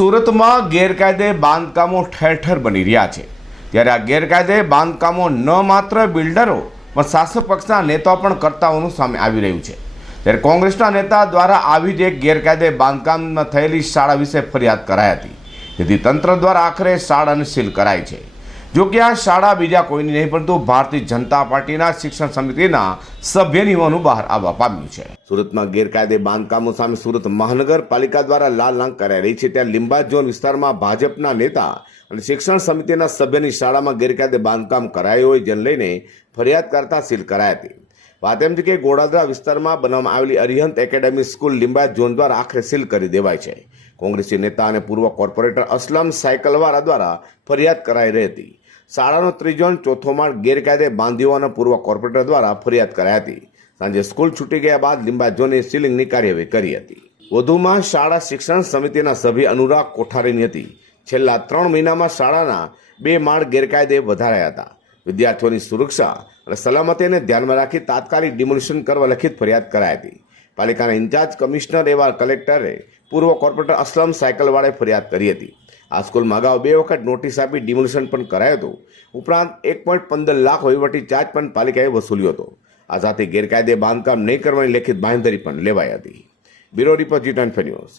સુરતમાં ગેરકાયદે બાંધકામો ઠેર ઠેર બની રહ્યા છે, ત્યારે આ ગેરકાયદે બાંધકામો ન માત્ર બિલ્ડરો પણ શાસક પક્ષના નેતાઓ પણ કરતા હોવાનું સામે આવી રહ્યું છે। ત્યારે કોંગ્રેસના નેતા દ્વારા આવી જ એક ગેરકાયદે બાંધકામમાં થયેલી શાળા વિશે ફરિયાદ કરાઈ હતી, જેથી તંત્ર દ્વારા આખરે શાળાને સીલ કરાઈ છે। જો કે આ શાળા બીજા કોઈની નહીં પરંતુ ભારતીય જનતા પાર્ટીના શિક્ષણ સમિતિના સભ્યની હોવાનું બહાર આવવા પામ્યું છે। સુરતમાં ગેરકાયદે બાંધકામો સામે સુરત મહાનગરપાલિકા દ્વારા લાલ માંગ કરાઈ રહી છે, ત્યાં લીંબાયત ઝોન વિસ્તારમાં ભાજપના નેતા અને શિક્ષણ સમિતિના સભ્યની શાળામાં ગેરકાયદે બાંધકામ કરાયું હોય, જેને લઈને ફરિયાદ કરતા સીલ કરાઈ હતી। વાત એમ છે કે ગોડાદરા વિસ્તારમાં બનાવવામાં આવેલી અરિહંત એકેડેમી સ્કૂલ લીંબાયત ઝોન દ્વારા આખરે સીલ કરી દેવાય છે। કોંગ્રેસી નેતા અને પૂર્વ કોર્પોરેટર અસલમ સાયકલવાળા દ્વારા ફરિયાદ કરાઈ રહી હતી। શાળાનો ત્રીજો અને ચોથો માળ ગેરકાયદે બાંધ્યોના પૂર્વ કોર્પોરેટર દ્વારા ફરિયાદ કરાઈ હતી। સાંજે સ્કૂલ છૂટી ગયા બાદ લીંબાયત ઝોને સીલિંગની કાર્યવાહી કરી હતી। વધુમાં શાળા શિક્ષણ સમિતિના સભ્ય અનુરાગ કોઠારીની હતી। છેલ્લા 3 મહિનામાં શાળાના 2 માળ ગેરકાયદે વધારાયા હતા। વિદ્યાર્થીઓની સુરક્ષા અને સલામતીને ધ્યાનમાં રાખી તાત્કાલિક ડિમોલિશન કરવા લખિત ફરિયાદ કરાઈ હતી। પાલિકાના ઇન્ચાર્જ કમિશનર એવા કલેક્ટરે પૂર્વ કોર્પોરેટર અસલમ સાયકલવાળાએ ફરિયાદ કરી હતી। આ સ્કૂલમાં અગાઉ 2 વખત નોટિસ આપી ડિમોલિશન પણ કરાયું હતું। ઉપરાંત 1.15 લાખ વહીવટી ચાર્જ પણ પાલિકાએ વસૂલ્યો હતો। આ સાથે ગેરકાયદે બાંધકામ નહીં કરવાની લેખિત બાંહેધરી પણ લેવાઈ હતી। Bureau report G24 news.